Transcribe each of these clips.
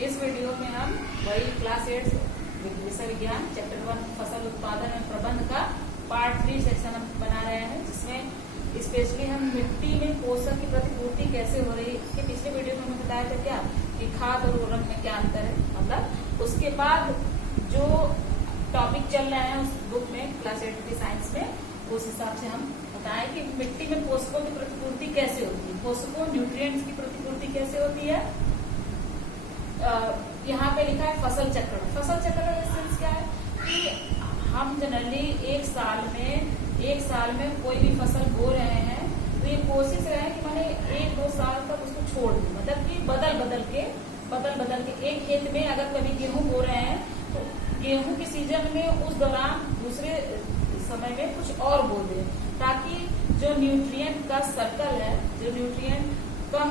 इस वीडियो में हम वही क्लास 8 विषय विज्ञान चैप्टर 1 फसल उत्पादन एवं प्रबंध का पार्ट 3 सेक्शन हम बना रहे हैं, जिसमें स्पेशली हम मिट्टी में पोषक की प्रतिपूर्ति कैसे हो रही है। इसके पिछले वीडियो में हमने बताया था क्या कि खाद और उर्वरक में क्या अंतर है। मतलब उसके बाद जो टॉपिक चल रहा है उस बुक में क्लास 8 की साइंस में, उस हिसाब से हम बताएं कि मिट्टी में पोषकों की प्रतिपूर्ति कैसे होती है, पोषकों न्यूट्रिएंट्स की प्रतिपूर्ति कैसे होती है। यहाँ पे लिखा है फसल चक्र। फसल चक्र का सेंस क्या है कि हम जनरली एक साल में कोई भी फसल बो रहे हैं तो ये कोशिश रहे कि मैंने 1-2 साल तक उसको छोड़ दूं, मतलब कि बदल बदल के एक खेत में अगर कभी गेहूं बो रहे हैं तो गेहूं के सीजन में उस दौरान दूसरे समय में कुछ और बो दें, ताकि जो न्यूट्रिएंट का सर्कल है, जो न्यूट्रिएंट कम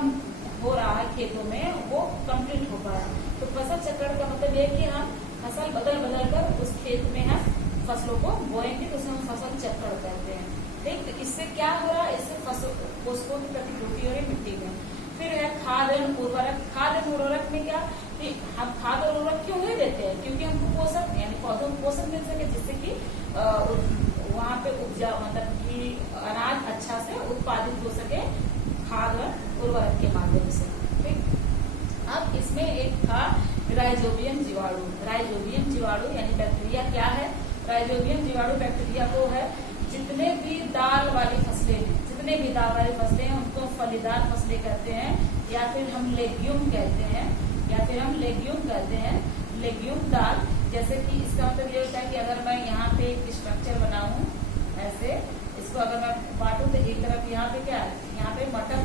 हो रहा है खेतों में, वो कंप्लीट हो पाए। तो फसल चक्र का मतलब ये कि हम फसल बदल कर उस खेत में हम फसलों को बोएंगे तो उसे हम फसल चक्र कहते हैं। ठीक, तो इससे क्या हो रहा है, इससे फसल पोषकों की प्रतिपूर्ति हो रही मिट्टी में। फिर है खाद एवं उर्वरक। खाद एवं उर्वरक में क्या कि हम खाद और उर्वरक क्यों नहीं देते हैं, क्योंकि हमको पोषक यानी पौधों को पोषक मिल सके, जिससे कि वहाँ पे उपजा मतलब कि अनाज अच्छा से उत्पादित हो सके खाद और उर्वरक के माध्यम से। ठीक, अब इसमें एक था राइजोबियम जीवाणु। राइजोबियम जीवाणु यानी बैक्टीरिया क्या है। राइजोबियम जीवाणु बैक्टीरिया को है जितने भी दाल वाली फसलें हैं उनको फलीदार फसलें कहते हैं, या फिर हम लेग्यूम कहते हैं, लेग्यूम दाल। जैसे कि इसका मतलब ये होता है कि अगर मैं यहाँ पे एक स्ट्रक्चर बनाऊं ऐसे, इसको अगर मैं बांटू तो एक तरफ यहाँ पे क्या है, यहाँ पे मटर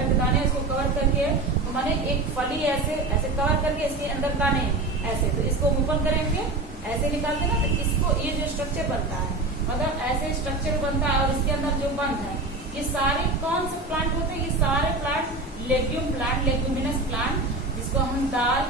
के दाने, इसको कवर करके तो मैंने एक फली ऐसे कवर करके इसके अंदर दाने ऐसे, तो इसको ओपन करेंगे ऐसे निकालते ना, तो इसको ये जो स्ट्रक्चर बनता है, मतलब ऐसे स्ट्रक्चर बनता है। और इसके अंदर जो बंद है, ये सारे कौन से प्लांट होते हैं, ये सारे plant legume plant, leguminous plant, जिसको हम दाल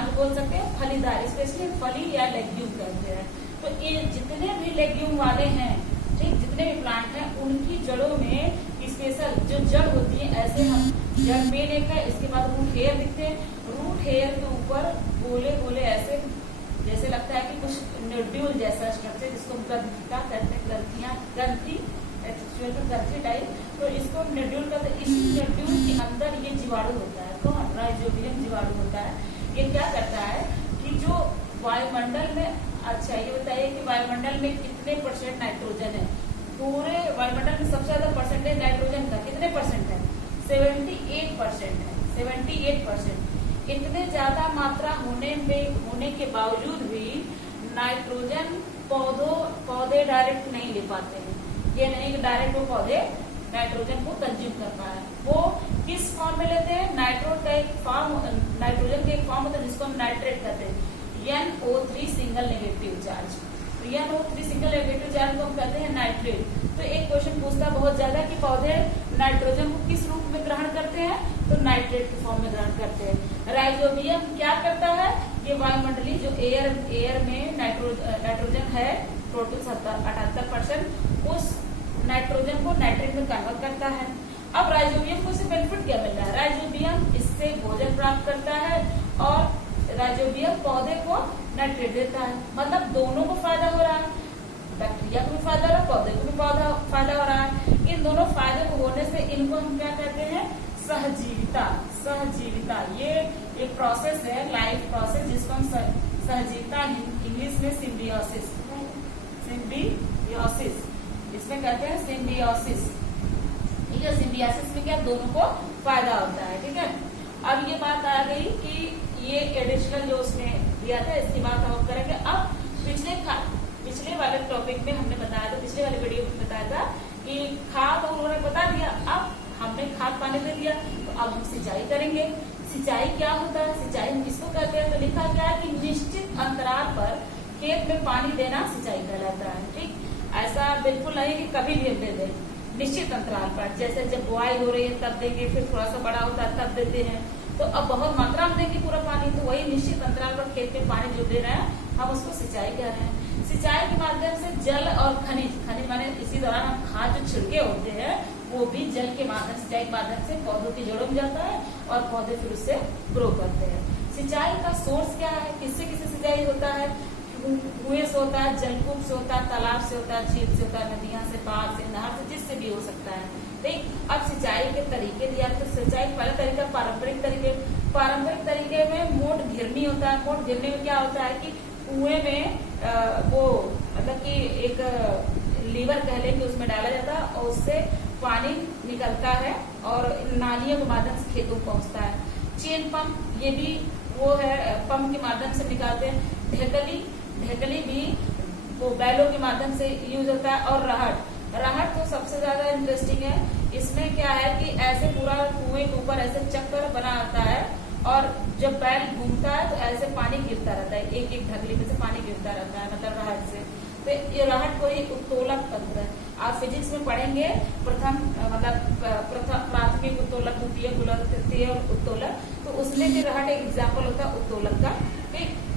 भी बोल सकते हैं, फलीदार, स्पेशली फली या लेग्यूम कहते हैं। तो ये जितने भी लेग्यूम वाले हैं, ठीक, जितने भी प्लांट हैं, उनकी जड़ों में स्पेशल जो जड़ होती है, ऐसे हम जड़ मेन एक है, इसके बाद रूट हेयर दिखते हैं। रूट हेयर के ऊपर गोले ऐसे जैसे लगता है कि कुछ नोड्यूल जैसा स्ट्रक्चर, जिसको ग्रंथिका कहते हैं, ग्रंथि टाइप, तो इसको नोड्यूल कहते हैं। इस नोड्यूल के अंदर ये जीवाणु होता है, कौन, राइजोबियम जीवाणु होता है। ये क्या करता है कि जो वायुमंडल में, अच्छा ये बताइए कि वायुमंडल में कितने % नाइट्रोजन है। पूरे वायुमंडल में सबसे ज्यादा परसेंटेज नाइट्रोजन का कितने % है, 78% है, 78%। इतने ज्यादा मात्रा होने के बावजूद भी नाइट्रोजन पौधे डायरेक्ट नहीं ले पाते हैं। ये नहीं कि डायरेक्ट वो पौधे नाइट्रोजन को कंज्यूम कर पा रहे हैं। वो किस फॉर्म में लेते हैं, नाइट्रोजन का एक फॉर्म होता है जिसको हम नाइट्रेट कहते हैं, NO3 सिंगल नेगेटिव चार्ज। तो NO3 सिंगल नेगेटिव चार्ज को हम कहते हैं नाइट्रेट। तो एक क्वेश्चन पूछता बहुत ज्यादा कि पौधे नाइट्रोजन को किस रूप में ग्रहण करते हैं, तो नाइट्रेट के फॉर्म में ग्रहण करते हैं। राइजोबियम क्या करता है, ये वायुमंडलीय जो एयर में नाइट्रोजन है टोटल 78%, उस नाइट्रोजन को नाइट्रेट में कन्वर्ट करता है। अब राइजोबियम को इससे बेनिफिट क्या मिल रहा है, राइजोबियम इससे भोजन प्राप्त करता है और राइजोबियम पौधे को नाइट्रेट देता है। मतलब दोनों को फायदा हो रहा है, बैक्टीरिया को भी फायदा हो रहा है, पौधे को भी फायदा हो रहा है। इन दोनों फायदे को होने से इनको हम क्या कहते हैं, सहजीविता। ये एक प्रोसेस है, लाइफ प्रोसेस, जिसको हम सहजीविता इंग्लिश में सिम्बियोसिस इसमें कहते हैं सिम्बियोसिस। ठीक है, सिम्बियोसिस में क्या दोनों को फायदा होता है। ठीक है, अब ये बात आ गई कि ये एडिशनल जो उसमें दिया था, इसकी बात हम करेंगे। अब पिछले वाले टॉपिक में हमने बताया था, पिछले वाले वीडियो में बताया था कि खाद और उन्होंने बता दिया। अब हमने खाद पानी दे दिया, तो अब हम सिंचाई करेंगे। सिंचाई क्या होता है, सिंचाई हम किसको कहते हैं, तो लिखा गया है कि निश्चित अंतराल पर खेत में पानी देना सिंचाई कहलाता है। ठीक, ऐसा बिल्कुल नहीं कि कभी भी हम दे दें, निश्चित अंतराल पर, जैसे जब बुआई हो रही है तब देंगे, फिर थोड़ा सा बड़ा होता है तब देते हैं, तो अब बहुत मात्रा में देंगे पूरा पानी, तो वही निश्चित अंतराल पर खेत में पानी जो दे रहे हैं हम उसको सिंचाई कह रहे हैं। सिंचाई के माध्यम से जल और खनिज माने इसी दौरान हम खाद जो छिड़के होते हैं वो भी जल के माध्यम, सिंचाई के माध्यम से पौधों की जड़ों में जाता है और पौधे फिर उससे ग्रो करते हैं। सिंचाई का सोर्स क्या है, किससे किससे सिंचाई होता है, कुएं से होता है, जलकूप से होता है, तालाब से होता है, झील से होता है, नदियां से, पहाड़ से, नहर से, जिससे भी हो सकता है। ठीक, अब सिंचाई के तरीके दिया तो सिंचाई पहला तरीका पारंपरिक तरीके में मोट घिरनी होता है। मोट घिरनी में क्या होता है कि कुएं में वो मतलब कि एक लीवर कह लें कि उसमें डाला जाता है और उससे पानी निकलता है और नालियों के माध्यम से खेतों में पहुंचता है। चेन पंप, ये भी वो है, पंप के माध्यम से निकालते हैं। ढेकली भी वो बैलों के माध्यम से यूज होता है। और रहट तो सबसे ज्यादा इंटरेस्टिंग है। इसमें क्या है कि ऐसे पूरा कुएं के ऊपर ऐसे चक्कर बना आता है और जब बैल घूमता है तो ऐसे पानी गिरता रहता है, एक एक ढकली में से पानी गिरता रहता है, मतलब रहट से। तो ये रहट कोई उत्तोलक तंत्र है। आप फिजिक्स में पढ़ेंगे प्रथम प्राथमिक उत्तोलक, द्वितीय तृतीय उत्तोलक, तो उसमें भी रहट एक एग्जाम्पल होता है उत्तोलक का।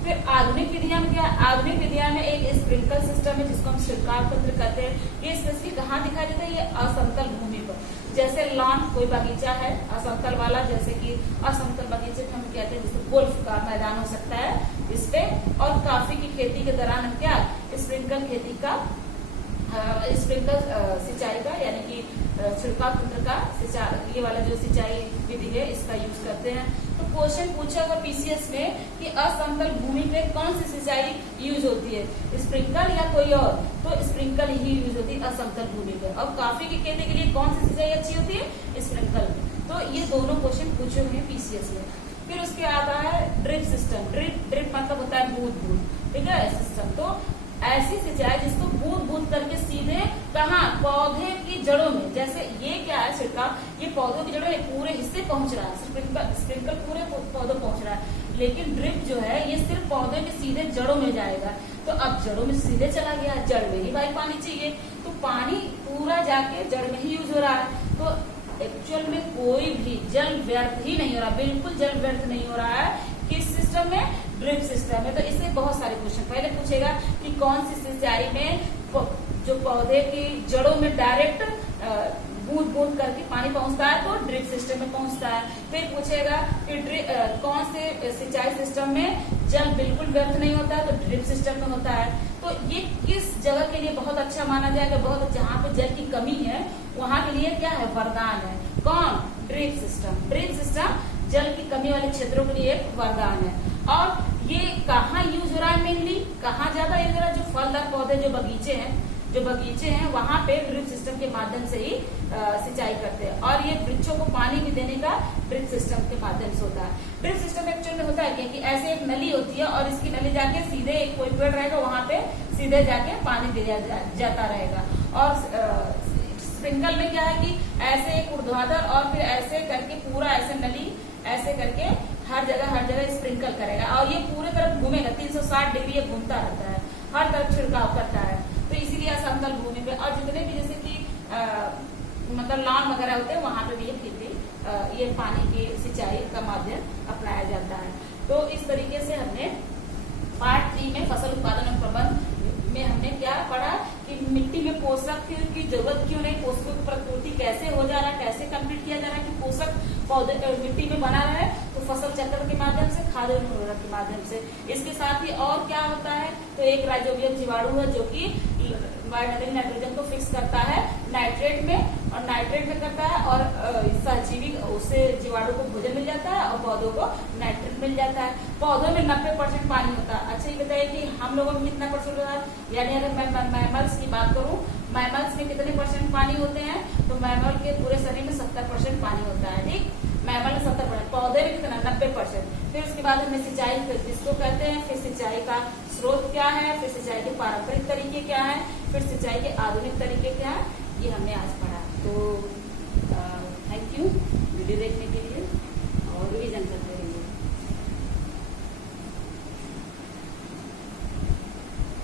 फिर आधुनिक विधियां में क्या, आधुनिक विधियां में एक स्प्रिंकल सिस्टम है जिसको हम छिड़काव तंत्र कहते हैं। ये स्पेसिफिक कहाँ दिखाई देता है, ये असमतल भूमि पर, जैसे लॉन, कोई बगीचा है असमतल वाला, जैसे कि असमतल बगीचे में हम कहते हैं जैसे गोल्फ का मैदान हो सकता है इस पे। और कॉफी की खेती के दौरान हम क्या स्प्रिंकल खेती का स्प्रिंकल सिंचाई का यानी कि छिड़काव तंत्र का सिंचाई, ये वाला जो सिंचाई विधि है इसका यूज करते हैं। तो क्वेश्चन पूछा हुआ पीसीएस में कि असमतल भूमि पे कौन सी सिंचाई यूज होती है, स्प्रिंकल या कोई और, तो स्प्रिंकल ही यूज होती है असमतल भूमि पे। और कॉफी की खेती के लिए कौन सी सिंचाई अच्छी होती है, स्प्रिंकल। तो ये दोनों क्वेश्चन पूछे हुए हैं पीसीएस में। फिर उसके आता है ड्रिप सिस्टम। ड्रिप मतलब होता है बूंद बूंद, ठीक है, सिस्टम। तो ऐसी सिंचाई जिसको बूंद बूंद करके सीधे कहाँ, पौधे की जड़ों में, जैसे ये क्या है छिड़काव, ये पौधों की जड़ों में पूरे हिस्से पहुंच रहा है, स्प्रिंकल पूरे पौधों पहुंच रहा है। लेकिन ड्रिप जो है ये सिर्फ पौधे के सीधे जड़ों में जाएगा। तो अब जड़ों में सीधे चला गया, जड़ में ही भाई पानी चाहिए, तो पानी पूरा जाके जड़ में ही यूज हो रहा है। तो एक्चुअल में कोई भी जल व्यर्थ ही नहीं हो रहा, बिल्कुल जल व्यर्थ नहीं हो रहा है। किस सिस्टम में, ड्रिप सिस्टम है। तो इससे बहुत सारे क्वेश्चन पहले पूछेगा कि कौन सी सिंचाई में जो पौधे की जड़ों में डायरेक्ट बूंद बूंद करके पानी पहुंचता है तो ड्रिप सिस्टम में पहुंचता है। फिर पूछेगा कि कौन से सिंचाई सिस्टम में जल बिल्कुल व्यर्थ नहीं होता है, तो ड्रिप सिस्टम में होता है। तो ये किस जगह के लिए बहुत अच्छा माना जाएगा, बहुत जहाँ पे जल की कमी है वहां के लिए क्या है, वरदान है। कौन, ड्रिप सिस्टम। ड्रिप सिस्टम जल की कमी वाले क्षेत्रों के लिए एक वरदान है। और ये कहाँ यूज हो रहा है, मेनली कहाँ ज्यादा यूज हो रहा है, जो फलदार पौधे, जो बगीचे हैं वहां पे ड्रिप सिस्टम के माध्यम से ही सिंचाई करते हैं। और ये वृक्षों को पानी भी देने का ड्रिप सिस्टम के माध्यम से होता है। ड्रिप सिस्टम एक्चुअल में होता है कि ऐसे एक नली होती है और इसकी नली जाके सीधे एक कोई पेड़ रहेगा वहां पे सीधे जाके पानी दिया जाता रहेगा। और स्प्रिंकल में क्या है कि ऐसे एक ऊर्ध्वाधर और फिर ऐसे करके पूरा ऐसे नली ऐसे करके हर जगह स्प्रिंकल करेगा और ये पूरे तरफ घूमेगा, 360 डिग्री ये घूमता रहता है, हर तरफ छिड़काव करता है। तो इसीलिए असमतल भूमि पे और जितने भी जैसे कि मतलब लॉन वगैरह होते हैं वहां पे भी ये खेती ये पानी की सिंचाई का माध्यम अपनाया जाता है। तो इस तरीके से हमने पार्ट 3 में फसल उत्पादन और प्रबंधन में हमने क्या पढ़ा कि मिट्टी में पोषक की जरूरत क्यों नहीं, पोषकों की प्रकृति कैसे हो जा रहा है, कैसे कंप्लीट किया जा रहा है कि पोषक पौधे मिट्टी में बना रहा है, तो फसल चक्र के माध्यम से, खाद और उर्वरक के माध्यम से। इसके साथ ही और क्या होता है, तो एक राइजोबियम जीवाणु है जो कि नाइट्रोजन को फिक्स करता है नाइट्रेट में करता है और सहजीवी उससे जीवाणु को भोजन मिल जाता है और पौधों को नाइट्रेट मिल जाता है। पौधों में 90% पानी होता है। अच्छा ये बताइए कि हम लोगों में कितना परसेंट होता है, यानी अगर मैं मैमल्स की बात करूं, मैमल्स में कितने % पानी होते हैं, तो मैमल के पूरे शरीर में 70% पानी होता है। ठीक, मैमल में 70%, पौधे में कितना 90%। फिर उसके बाद हमें सिंचाई जिसको कहते हैं, फिर सिंचाई का स्रोत क्या है, फिर सिंचाई के पारंपरिक तरीके क्या है, फिर सिंचाई के आधुनिक तरीके क्या है, ये हमने आज पढ़ा। तो